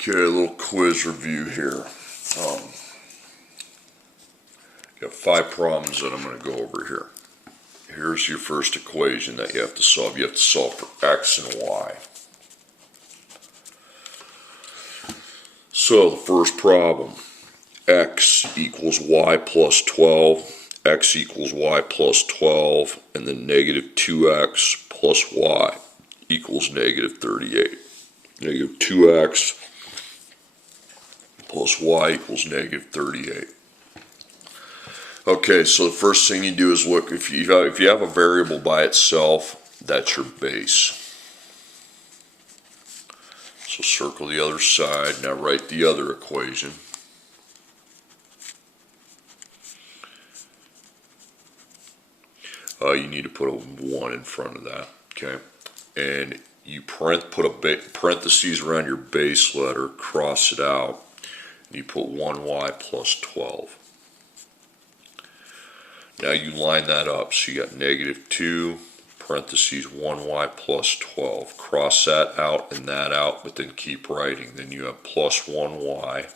Okay, a little quiz review here. Got 5 problems that I'm going to go over here. Here's your first equation that you have to solve. You have to solve for x and y. So the first problem, x equals y plus 12, x equals y plus 12, and then negative 2x plus y equals negative 38. Negative 2x plus y equals negative 38. Okay, so the first thing you do is look, if you have a variable by itself, that's your base. So circle the other side, now write the other equation. You need to put a 1 in front of that, okay? And you put a parentheses around your base letter, cross it out, and you put 1y plus 12. Now you line that up, so you got negative 2, parentheses 1y plus 12. Cross that out and that out, but then keep writing. Then you have plus 1y,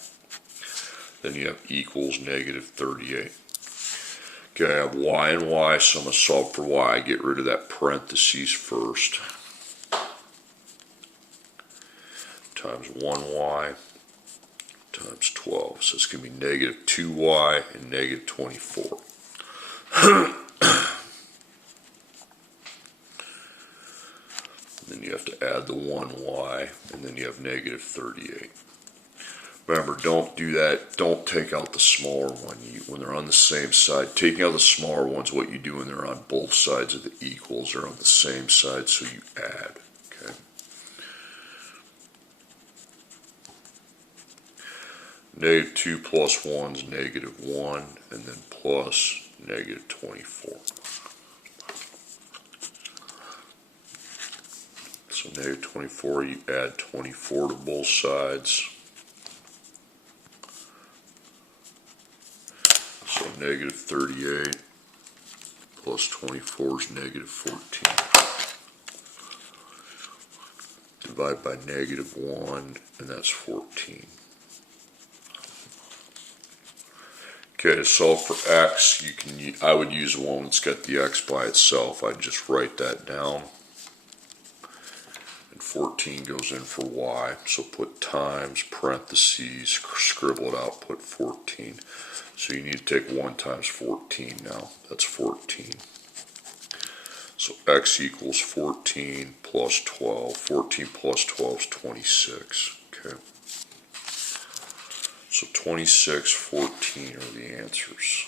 then you have equals negative 38. Okay, I have y and y, so I'm going to solve for y. Get rid of that parentheses first. Times 1y times 12. So it's going to be negative 2y and negative 24. Then you have to add the 1y, and then you have negative 38. Remember, don't do that. Don't take out the smaller one. When they're on the same side, taking out the smaller one's what you do when they're on both sides of the equals. They're on the same side, so you add. Okay. Negative 2 plus 1 is negative 1, and then plus negative 24. So negative 24, you add 24 to both sides. So negative 38 plus 24 is negative 14. Divide by negative 1, and that's 14. Okay, to solve for x, I would use the one that's got the x by itself. I'd just write that down. And 14 goes in for y. So put times, parentheses, scribble it out, put 14. So you need to take 1 times 14 now. That's 14. So x equals 14 plus 12. 14 plus 12 is 26. Okay. So 26, 14 are the answers.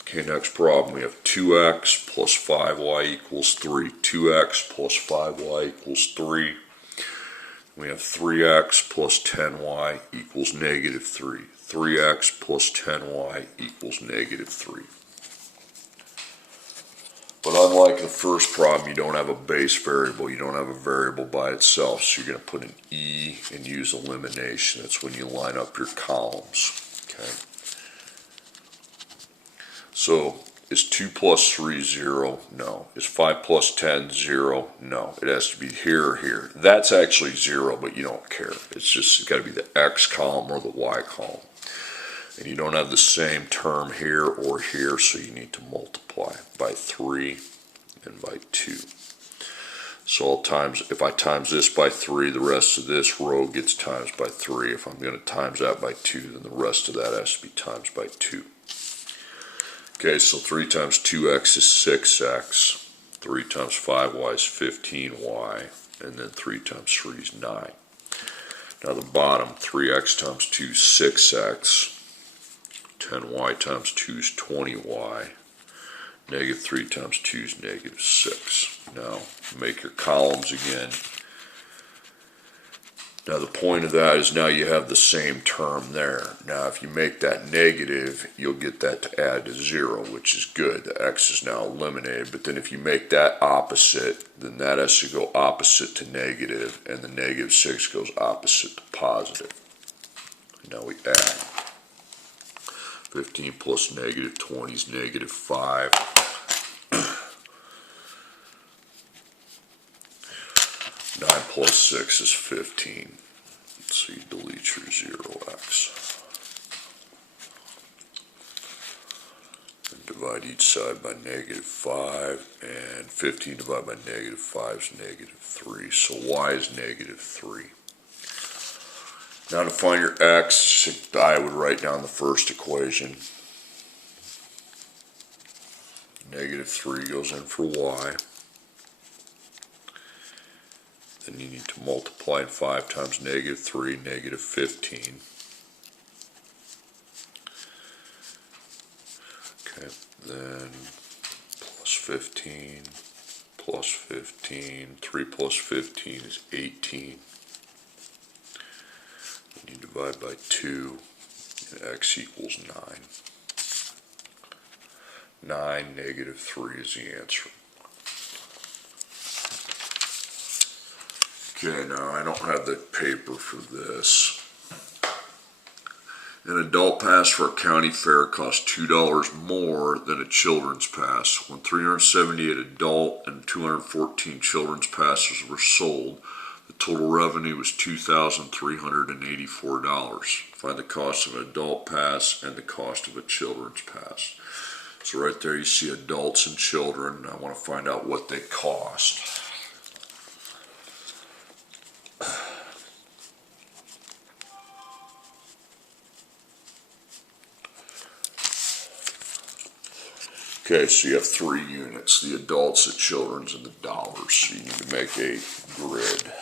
Okay, next problem. We have 2x plus 5y equals 3. 2x plus 5y equals 3. We have 3x plus 10y equals negative 3. 3x plus 10y equals negative 3. But unlike the first problem, you don't have a base variable. You don't have a variable by itself. So you're going to put an E and use elimination. That's when you line up your columns. Okay. So is 2 plus 3 0? No. Is 5 plus 10 0? No. It has to be here or here. That's actually 0, but you don't care. It's got to be the X column or the Y column. And you don't have the same term here or here, so you need to multiply by 3 and by 2. So if I times this by 3, the rest of this row gets times by 3. If I'm going to times that by 2, then the rest of that has to be times by 2. Okay, so 3 times 2x is 6x. 3 times 5y is 15y. And then 3 times 3 is 9. Now the bottom, 3x times 2 is 6x. 10y times 2 is 20y. Negative 3 times 2 is negative 6. Now, make your columns again. Now, the point of that is now you have the same term there. Now, if you make that negative, you'll get that to add to 0, which is good. The x is now eliminated. But then if you make that opposite, then that has to go opposite to negative, and the negative 6 goes opposite to positive. Now we add. 15 plus negative 20 is negative 5. 9 plus 6 is 15. So you delete your 0x. And divide each side by -5, and 15 divided by -5 is -3. So y is -3. Now to find your x, I would write down the first equation. -3 goes in for y. Then you need to multiply 5 times -3, -15. Okay, then plus 15, plus 15, 3 plus 15 is 18. Then you divide by 2, and x equals 9. 9, -3 is the answer. Okay, now I don't have the paper for this. An adult pass for a county fair costs $2 more than a children's pass. When 378 adult and 214 children's passes were sold, the total revenue was $2,384. Find the cost of an adult pass and the cost of a children's pass. So right there you see adults and children. I want to find out what they cost. Okay, so you have 3 units, the adults, the children's, and the dollars. So you need to make a grid.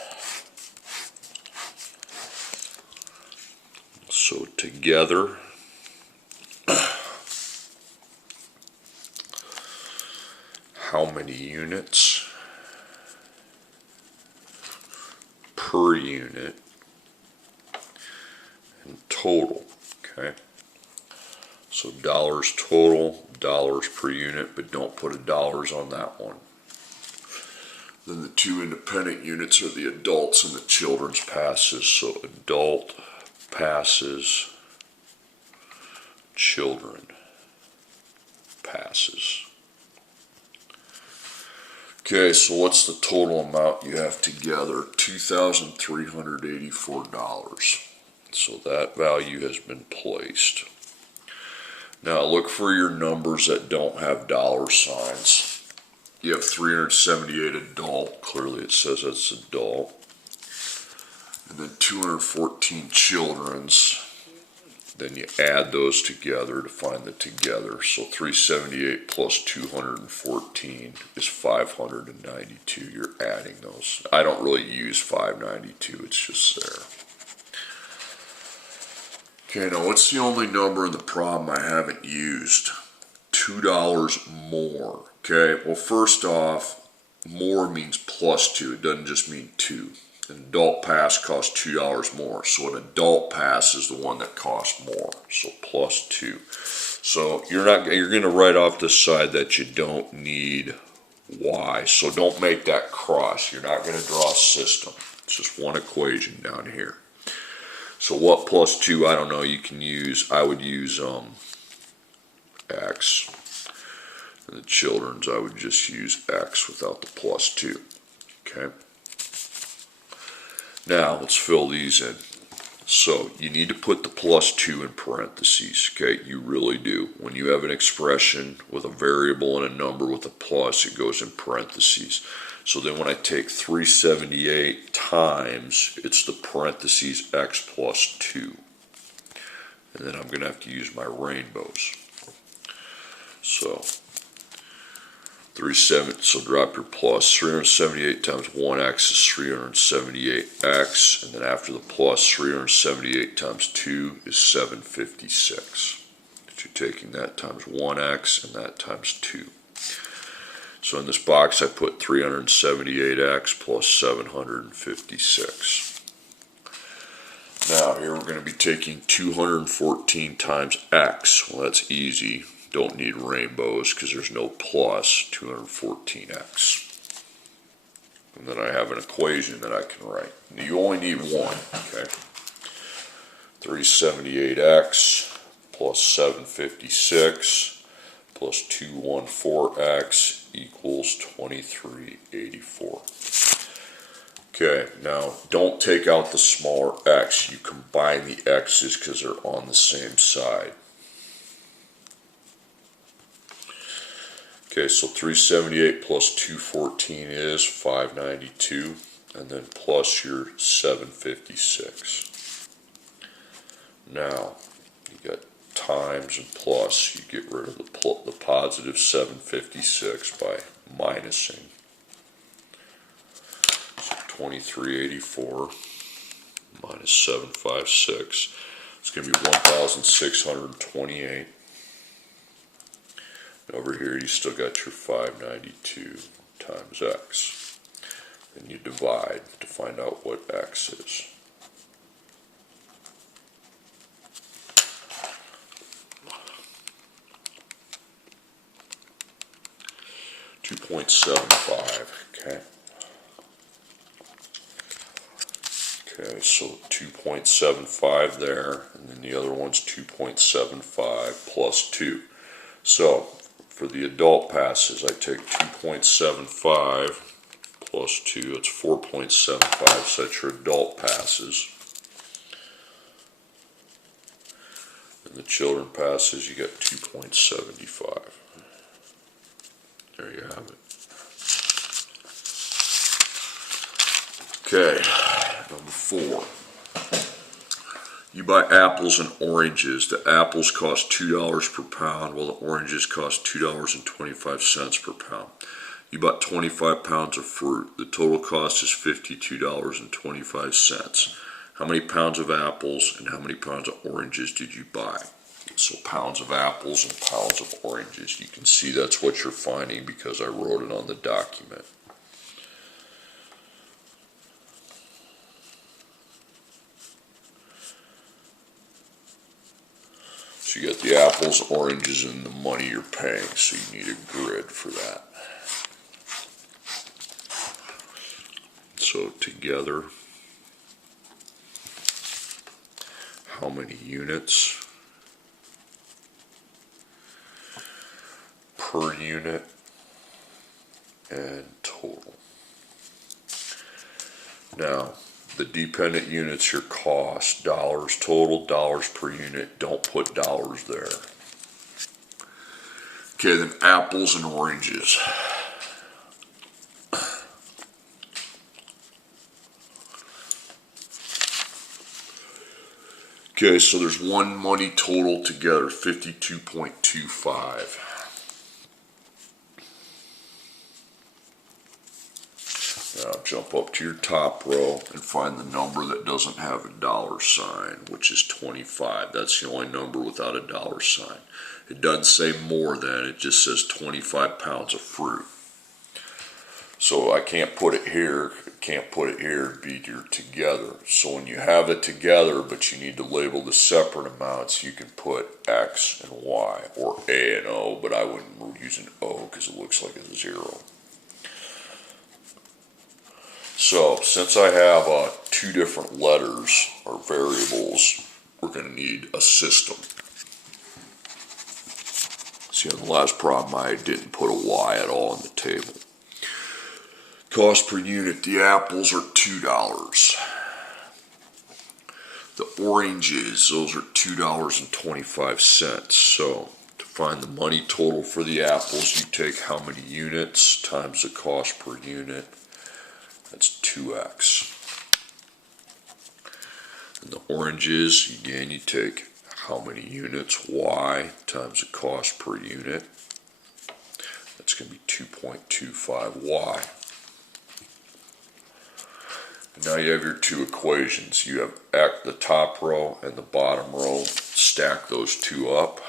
So together, how many units per unit in total, okay? So dollars total, dollars per unit, but don't put a dollars on that one. Then the 2 independent units are the adults and the children's passes. So adult passes, children passes. Okay, so what's the total amount you have together? $2,384. So that value has been placed. Now look for your numbers that don't have dollar signs. You have 378 adult, clearly it says that's adult. And then 214 children's. Then you add those together to find the together. So 378 plus 214 is 592. You're adding those. I don't really use 592, it's just there. Okay, now what's the only number in the problem I haven't used? $2 more. Okay, well first off, more means plus 2. It doesn't just mean 2. An adult pass costs $2 more. So an adult pass is the one that costs more. So plus 2. So you're going to write off this side that you don't need y. So don't make that cross. You're not going to draw a system. It's just one equation down here. So what plus 2, I don't know, you can use, I would use x. And the children's, I would just use x without the plus 2. Okay. Now, let's fill these in. So, you need to put the plus 2 in parentheses, okay? You really do. When you have an expression with a variable and a number with a plus, it goes in parentheses. So then when I take 378 times, it's the parentheses x plus 2. And then I'm going to have to use my rainbows. So, so drop your plus. 378 times 1x is 378x, and then after the plus, 378 times 2 is 756. So you're taking that times 1x and that times 2. So in this box I put 378x plus 756. Now here we're going to be taking 214 times x. Well, that's easy. Don't need rainbows because there's no plus. 214x. And then I have an equation that I can write. You only need one, okay? 378x plus 756 plus 214x equals 2384. Okay, now don't take out the smaller x. You combine the x's because they're on the same side. Okay, so 378 plus 214 is 592, and then plus your 756. Now, you got times and plus. You get rid of the positive 756 by minusing. So 2384 minus 756. It's going to be 1,628. Over here you still got your 592 times x. Then you divide to find out what x is. .75, okay. Okay, so 2.75 there, and then the other one's 2.75 plus 2. So, for the adult passes, I take 2.75 plus 2, it's 4.75, so that's your adult passes. And the children passes, you got 2.75. There you have it. Okay, number 4. You buy apples and oranges. The apples cost $2 per pound, while the oranges cost $2.25 per pound. You bought 25 pounds of fruit. The total cost is $52.25. How many pounds of apples and how many pounds of oranges did you buy? So pounds of apples and pounds of oranges. You can see that's what you're finding because I wrote it on the document. So you got the apples, oranges, and the money you're paying, so you need a grid for that. So together, how many units per unit and total. Now, the dependent units, your cost, dollars total, dollars per unit, don't put dollars there. Okay, then apples and oranges. Okay, so there's one money total together, 52.25. Now jump up to your top row and find the number that doesn't have a dollar sign, which is 25. That's the only number without a dollar sign. It doesn't say more than, it just says 25 pounds of fruit. So I can't put it here, can't put it here, be your together. So when you have it together, but you need to label the separate amounts, you can put X and Y, or A and O, but I wouldn't use an O because it looks like a 0. So since I have two different letters or variables, we're going to need a system. See, on the last problem I didn't put a Y at all on the table. Cost per unit, the apples are $2. The oranges, those are $2.25. So to find the money total for the apples, you take how many units times the cost per unit. That's 2x. And the oranges, again, you take how many units, y, times the cost per unit. That's going to be 2.25y. Now you have your two equations. You have the top row and the bottom row. Stack those two up.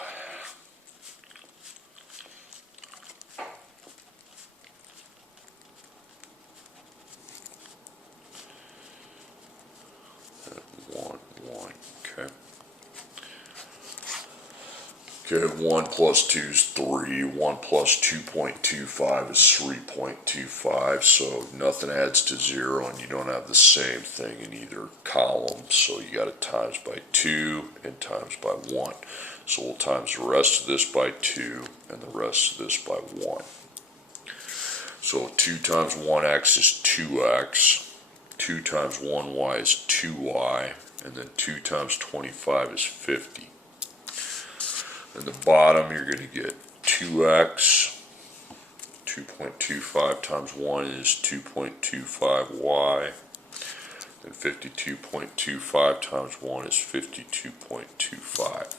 Okay, 1 plus 2 is 3, 1 plus 2.25 is 3.25, so nothing adds to 0 and you don't have the same thing in either column, so you got to times by 2 and times by 1. So we'll times the rest of this by 2 and the rest of this by 1. So 2 times 1x is 2x, 2 times 1y is 2y, and then 2 times 25 is 50. In the bottom, you're going to get 2x, 2.25 times 1 is 2.25y, and 52.25 times 1 is 52.25.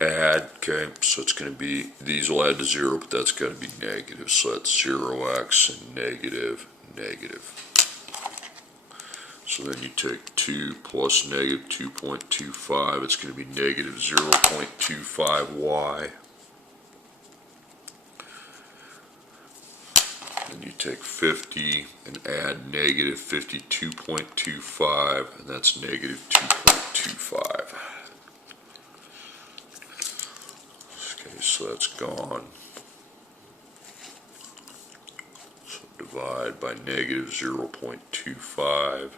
Add, okay, so it's going to be, these will add to 0, but that's got to be negative, so that's 0x and negative, negative. So then you take 2 plus negative 2.25, it's going to be negative 0.25y. Then you take 50 and add negative 52.25, and that's negative 2.25. Okay, so that's gone. So divide by negative 0.25.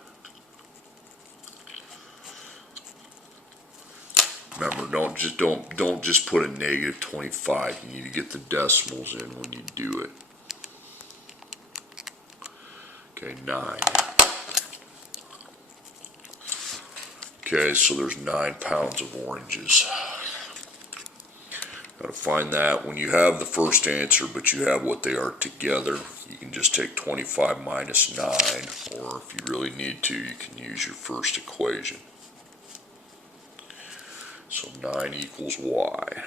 Remember, don't just put a negative 25. You need to get the decimals in when you do it. Okay, 9. Okay, so there's 9 pounds of oranges. Got to find that. When you have the first answer, but you have what they are together, you can just take 25 minus 9, or if you really need to, you can use your first equation. So 9 equals y.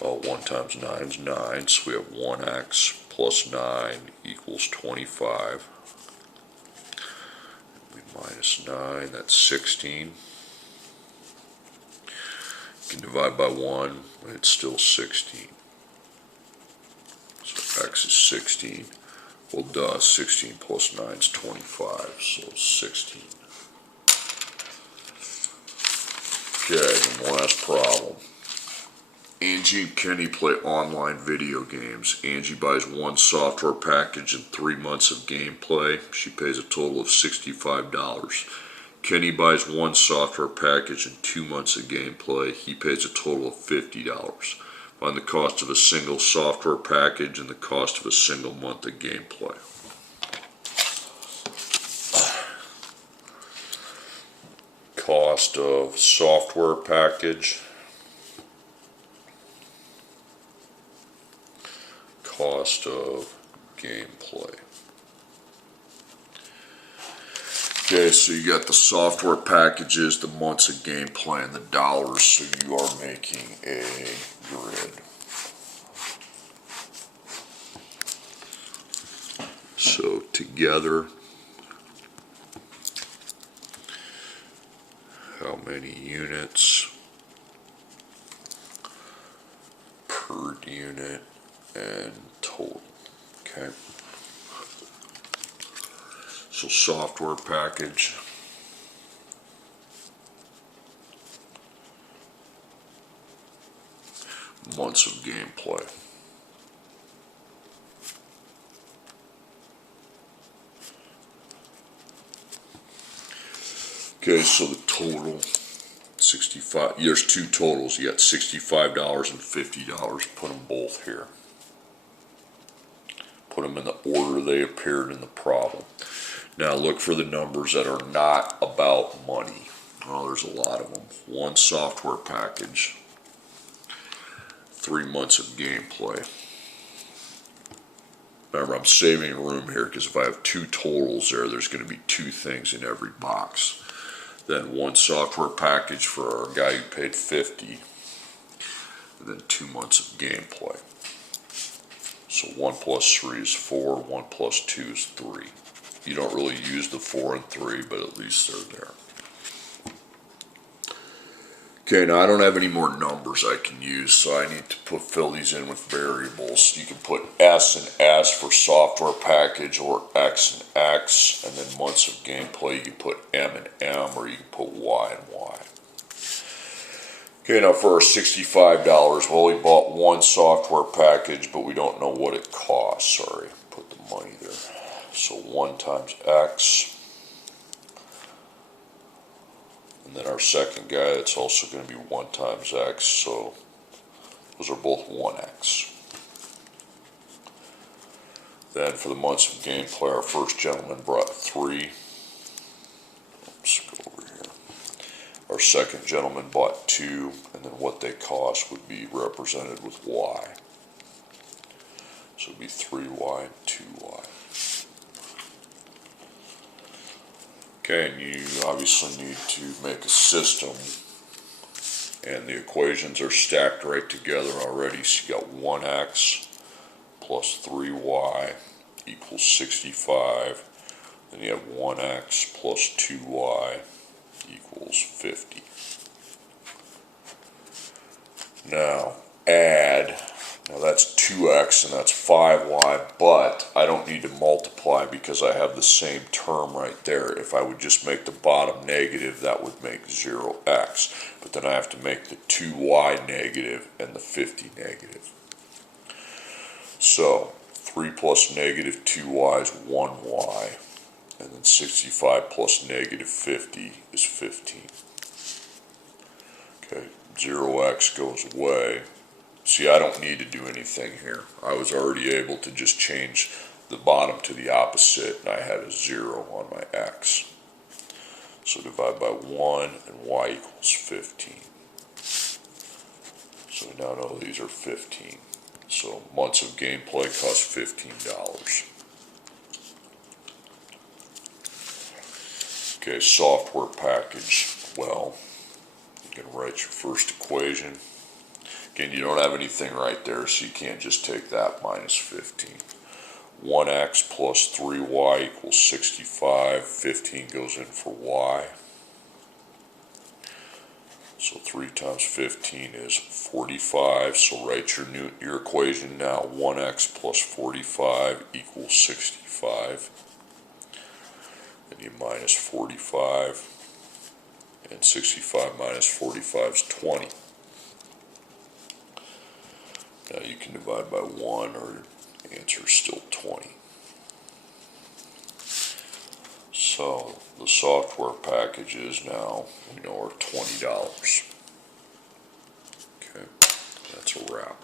1 times 9 is 9, so we have 1x plus 9 equals 25. We minus 9, that's 16. You can divide by 1, but it's still 16. So x is 16. Well, duh, 16 plus 9 is 25, so 16. Okay, and last problem. Angie and Kenny play online video games. Angie buys 1 software package and 3 months of gameplay. She pays a total of $65. Kenny buys 1 software package and 2 months of gameplay. He pays a total of $50. Find the cost of a single software package and the cost of a single month of gameplay. Cost of software package. Cost of gameplay. Okay, so you got the software packages, the months of gameplay, and the dollars, so you are making a grid. So together, how many units per unit and total, okay? So software package, months of gameplay. Okay, so the total, 65, there's 2 totals. You got $65 and $50. Put them both here. Put them in the order they appeared in the problem. Now look for the numbers that are not about money. Oh, there's a lot of them. 1 software package, 3 months of gameplay. Remember, I'm saving room here because if I have 2 totals there, there's going to be 2 things in every box. Then 1 software package for our guy who paid $50, and then 2 months of gameplay. So 1 plus 3 is 4, 1 plus 2 is 3. You don't really use the 4 and 3, but at least they're there. Okay, now I don't have any more numbers I can use, so I need to fill these in with variables. You can put S and S for software package, or X and X, and then months of gameplay you can put M and M, or you can put Y and Y. Okay, now for our $65, well, we bought 1 software package, but we don't know what it costs. Sorry, put the money there. So 1 times X And then our second guy, it's also going to be 1 times x, so those are both 1x. Then for the months of gameplay, our first gentleman brought 3. Let's go over here. Our second gentleman bought 2, and then what they cost would be represented with y. So it would be 3y and 2y. Okay, and you obviously need to make a system, and the equations are stacked right together already. So you got 1x plus 3y equals 65. Then you have 1x plus 2y equals 50. Now add, now that's 2x and that's 5y, but I don't need to multiply because I have the same term right there. If I would just make the bottom negative, that would make 0x. But then I have to make the 2y negative and the 50 negative. So 3 plus negative 2y is 1y. And then 65 plus negative 50 is 15. Okay, 0x goes away. See, I don't need to do anything here. I was already able to just change the bottom to the opposite, and I had a 0 on my x. So divide by 1, and y equals 15. So we now know these are 15. So months of gameplay cost $15. Okay, software package. Well, you can write your first equation. Again, you don't have anything right there, so you can't just take that minus 15. 1x plus 3y equals 65. 15 goes in for y. So 3 times 15 is 45. So write your equation now. 1x plus 45 equals 65. Then you minus 45. And 65 minus 45 is 20. Now you can divide by 1, or the answer is still 20. So the software packages now, we know, are $20. Okay, that's a wrap.